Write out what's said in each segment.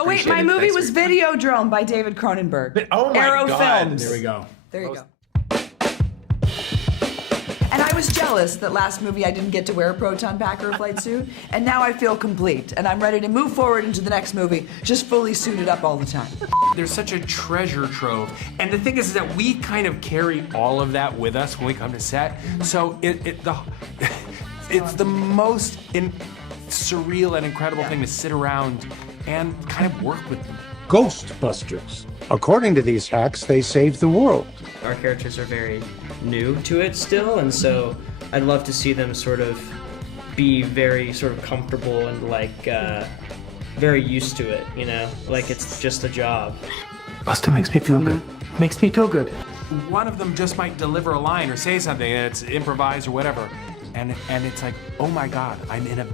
Oh wait, my movie was Videodrome by David Cronenberg. Oh my Arrow God. Films. There we go. There you go. And I was jealous that last movie I didn't get to wear a proton pack or a flight suit, and now I feel complete, and I'm ready to move forward into the next movie, just fully suited up all the time. There's such a treasure trove. And the thing is that we kind of carry all of that with us when we come to set. So it's the most surreal and incredible thing to sit around and kind of work with them. Ghostbusters. According to these hacks, they saved the world. Our characters are very new to it still, and so I'd love to see them sort of be very sort of comfortable and like very used to it, you know? Like it's just a job. Buster makes me feel good. Makes me feel good. One of them just might deliver a line or say something that's improvised or whatever. And it's like, oh my God, I'm in a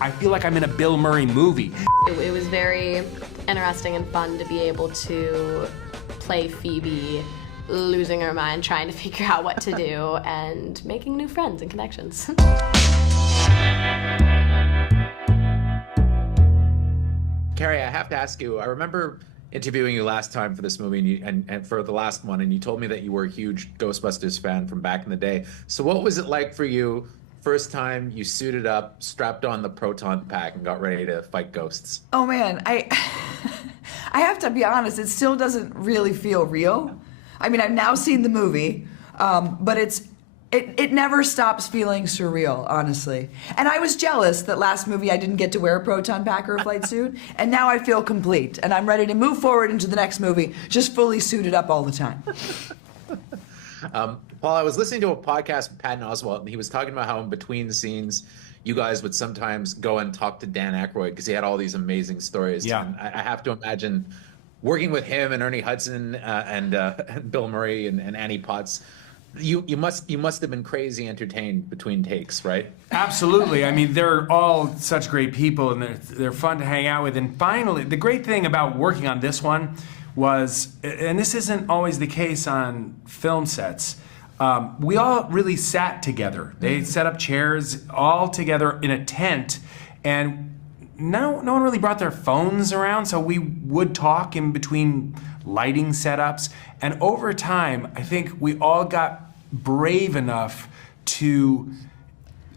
I feel like I'm in a Bill Murray movie. It was very interesting and fun to be able to play Phoebe losing her mind, trying to figure out what to do, and making new friends and connections. Carrie, I have to ask you, I remember interviewing you last time for this movie and for the last one, and you told me that you were a huge Ghostbusters fan from back in the day. So what was it like for you first time you suited up, strapped on the proton pack, and got ready to fight ghosts? Oh man, I have to be honest, it still doesn't really feel real. I mean, I've now seen the movie, but it never stops feeling surreal, honestly. And I was jealous that last movie I didn't get to wear a proton pack or a flight suit, and now I feel complete, and I'm ready to move forward into the next movie, just fully suited up all the time. Paul, I was listening to a podcast with Patton Oswalt, and he was talking about how in between the scenes, you guys would sometimes go and talk to Dan Aykroyd because he had all these amazing stories. Yeah. And I have to imagine working with him and Ernie Hudson and Bill Murray and Annie Potts. You must have been crazy entertained between takes, right? Absolutely. I mean, they're all such great people, and they're fun to hang out with. And finally, the great thing about working on this one was, and this isn't always the case on film sets, we all really sat together. They set up chairs all together in a tent, and no one really brought their phones around, so we would talk in between lighting setups. And over time, I think we all got brave enough to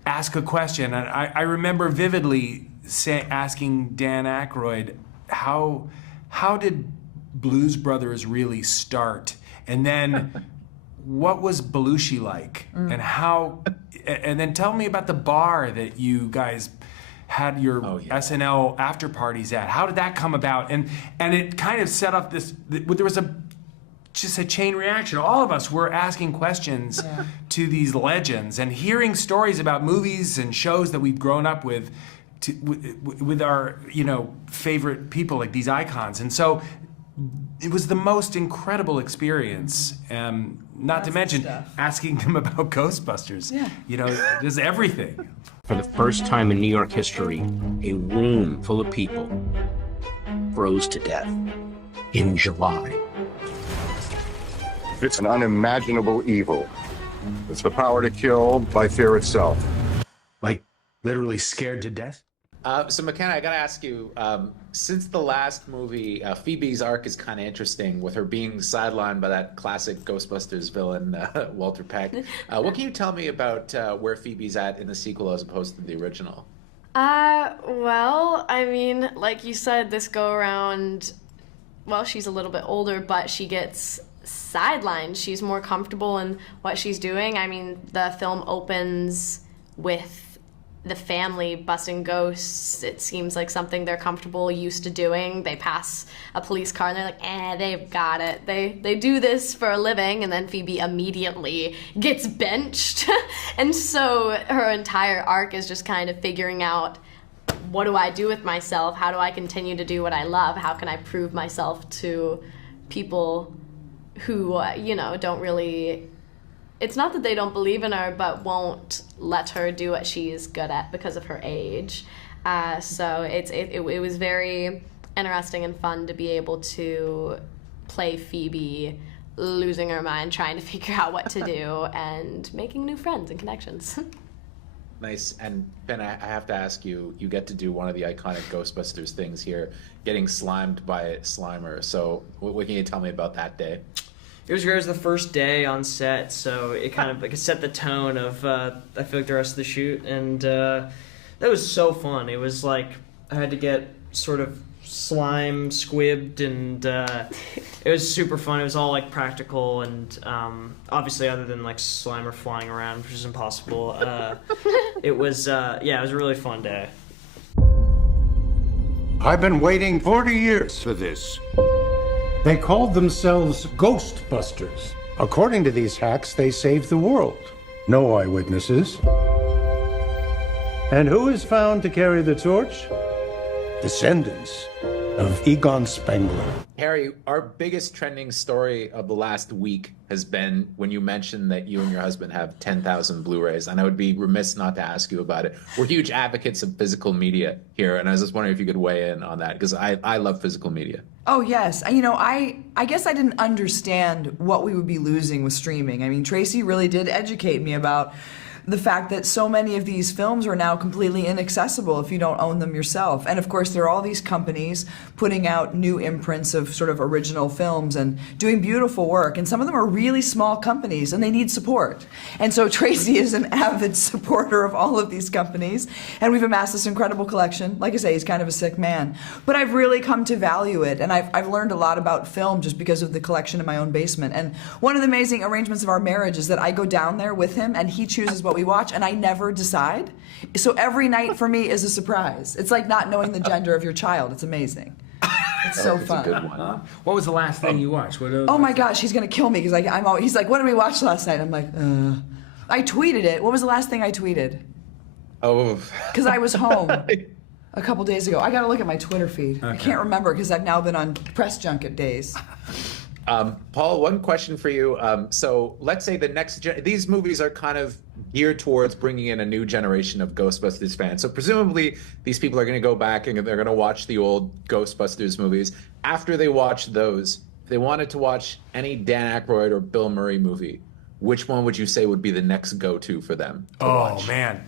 ask a question. And I remember vividly asking Dan Aykroyd, how did Blues Brothers really start? And then what was Belushi like? And then tell me about the bar that you guys had your SNL after parties at. How did that come about? And it kind of set up this, there was just a chain reaction. All of us were asking questions to these legends and hearing stories about movies and shows that we've grown up with our, favorite people, like these icons. And so it was the most incredible experience. Not to mention asking them about Ghostbusters. Yeah. Just everything. For the first time in New York history, a room full of people froze to death in July. It's an unimaginable evil. It's the power to kill by fear itself. Like, literally scared to death? So McKenna, I gotta ask you, since the last movie, Phoebe's arc is kind of interesting with her being sidelined by that classic Ghostbusters villain, Walter Peck. What can you tell me about where Phoebe's at in the sequel as opposed to the original? Well, I mean, like you said, this go around, well, she's a little bit older, but she gets sidelined. She's more comfortable in what she's doing. I mean, the film opens with the family busting ghosts. It seems like something they're comfortable, used to doing. They pass a police car and they're like, they've got it. They do this for a living, and then Phoebe immediately gets benched. And so her entire arc is just kind of figuring out, what do I do with myself? How do I continue to do what I love? How can I prove myself to people who, don't really... It's not that they don't believe in her, but won't let her do what she's good at because of her age. So it was very interesting and fun to be able to play Phoebe losing her mind, trying to figure out what to do, and making new friends and connections. Nice. And Ben, I have to ask you, you get to do one of the iconic Ghostbusters things here, getting slimed by Slimer. So what can you tell me about that day? It was great. It was the first day on set, so it kind of like it set the tone of I feel like the rest of the shoot, and that was so fun. It was like I had to get sort of slime squibbed, and it was super fun. It was all like practical, and obviously other than like Slimer flying around, which is impossible. It was it was a really fun day. I've been waiting 40 years for this. They called themselves Ghostbusters. According to these hacks, they saved the world. No eyewitnesses. And who is found to carry the torch? Descendants of Egon Spengler. Harry, our biggest trending story of the last week has been when you mentioned that you and your husband have 10,000 Blu-rays, and I would be remiss not to ask you about it. We're huge advocates of physical media here, and I was just wondering if you could weigh in on that, because I love physical media. Oh, yes. You know, I guess I didn't understand what we would be losing with streaming. I mean, Tracy really did educate me about the fact that so many of these films are now completely inaccessible if you don't own them yourself. And of course, there are all these companies putting out new imprints of sort of original films and doing beautiful work. And some of them are really small companies and they need support. And so Tracy is an avid supporter of all of these companies. And we've amassed this incredible collection. Like I say, he's kind of a sick man. But I've really come to value it. And I've learned a lot about film just because of the collection in my own basement. And one of the amazing arrangements of our marriage is that I go down there with him and he chooses what we watch, and I never decide. So every night for me is a surprise. It's like not knowing the gender of your child. It's amazing. It's so fun. It's a good one. What was the last thing you watched? Oh my gosh, he's gonna kill me because he's like, what did we watch last night? I'm like, I tweeted it. What was the last thing I tweeted? Oh. Because I was home a couple days ago. I gotta look at my Twitter feed. Okay. I can't remember because I've now been on press junket days. Paul, one question for you. So let's say these movies are kind of geared towards bringing in a new generation of Ghostbusters fans. So presumably these people are going to go back and they're going to watch the old Ghostbusters movies. After they watch those, if they wanted to watch any Dan Aykroyd or Bill Murray movie, which one would you say would be the next go-to for them to watch? Oh, man.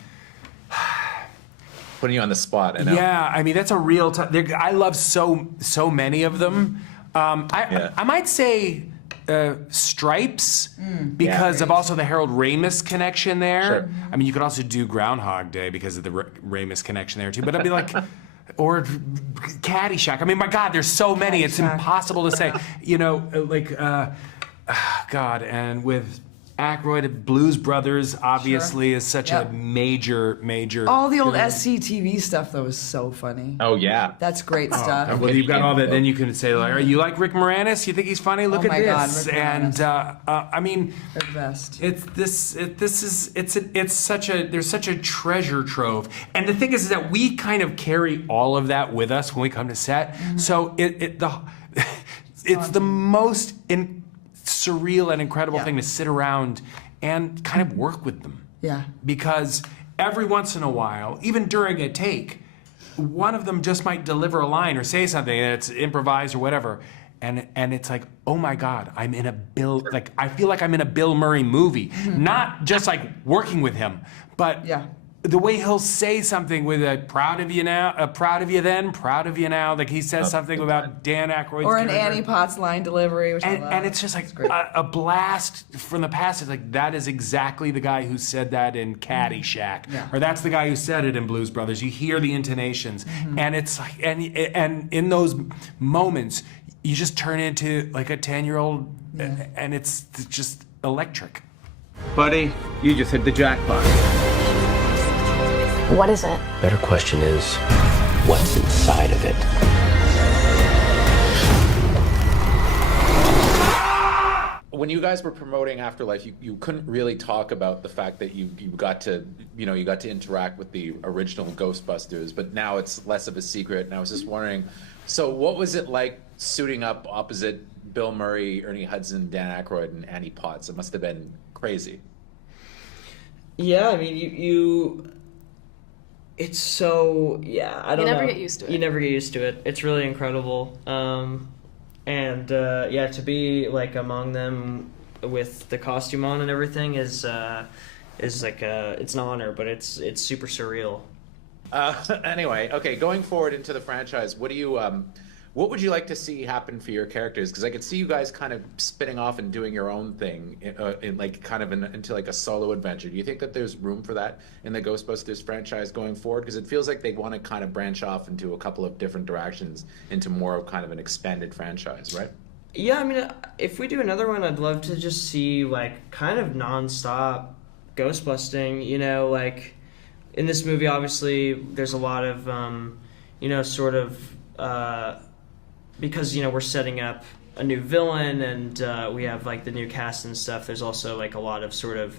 Putting you on the spot. I know. Yeah, I mean, that's a real I love so many of them. I might say Stripes because of also the Harold Ramis connection there. Sure. I mean, you could also do Groundhog Day because of the Ramis connection there too. But I'd be like, or Caddyshack. I mean, my God, there's so many. It's impossible to say. You know, like God, and with Aykroyd, Blues Brothers obviously is such a major. All the old SCTV stuff though is so funny. Oh yeah, that's great stuff. Well, you've got all that. Then you can say, like, you like Rick Moranis? You think he's funny? Look at this. God, and I mean, they're the best. There's such a treasure trove. And the thing is that we kind of carry all of that with us when we come to set. Mm-hmm. So it's the most surreal and incredible thing to sit around and kind of work with them. Yeah. Because every once in a while, even during a take, one of them just might deliver a line or say something that's improvised or whatever. And it's like, oh my God, I feel like I'm in a Bill Murray movie. Mm-hmm. Not just like working with him, but the way he'll say something with a proud of you now, proud of you then, proud of you now. Like he says something about Dan Aykroyd's or an character. Annie Potts line delivery, which I love. And it's just like a blast from the past. It's like, that is exactly the guy who said that in Caddyshack. Yeah. Or that's the guy who said it in Blues Brothers. You hear the intonations. Mm-hmm. And it's like, and in those moments, you just turn into like a 10-year-old and it's just electric. Buddy, you just hit the jackpot. What is it? Better question is, what's inside of it? When you guys were promoting Afterlife, you couldn't really talk about the fact that you got to interact with the original Ghostbusters, but now it's less of a secret. And I was just wondering, so what was it like suiting up opposite Bill Murray, Ernie Hudson, Dan Aykroyd, and Annie Potts? It must have been crazy. Yeah, I mean, you it's so, I don't know. You never get used to it. You never get used to it. It's really incredible. To be like among them with the costume on and everything is is like it's an honor, but it's super surreal. Anyway, okay, going forward into the franchise, what would you like to see happen for your characters? Because I could see you guys kind of spinning off and doing your own thing, into like a solo adventure. Do you think that there's room for that in the Ghostbusters franchise going forward? Because it feels like they want to kind of branch off into a couple of different directions, into more of kind of an expanded franchise, right? Yeah, I mean, if we do another one, I'd love to just see like kind of nonstop ghostbusting. You know, like in this movie, obviously, there's a lot of because we're setting up a new villain and we have like the new cast and stuff. There's also like a lot of sort of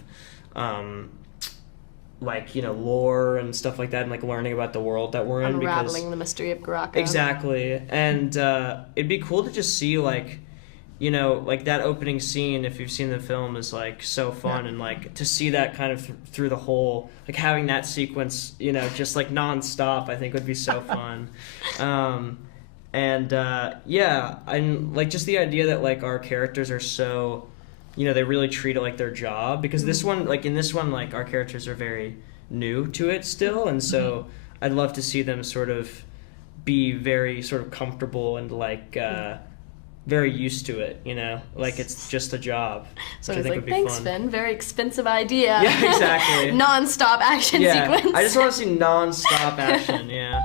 lore and stuff like that, and like learning about the world that we're in. Unraveling the mystery of Garaka. Exactly, and it'd be cool to just see like that opening scene, if you've seen the film, is like so fun, and like to see that kind of through the whole, like having that sequence, just like nonstop, I think would be so fun. And like just the idea that like our characters are so, they really treat it like their job, because in this one, like our characters are very new to it still, and so I'd love to see them sort of be very sort of comfortable and like very used to it, like it's just a job. So which I it's think like, would be thanks, fun. Finn. Very expensive idea. Yeah, exactly. Non-stop action sequence. I just want to see non-stop action. Yeah.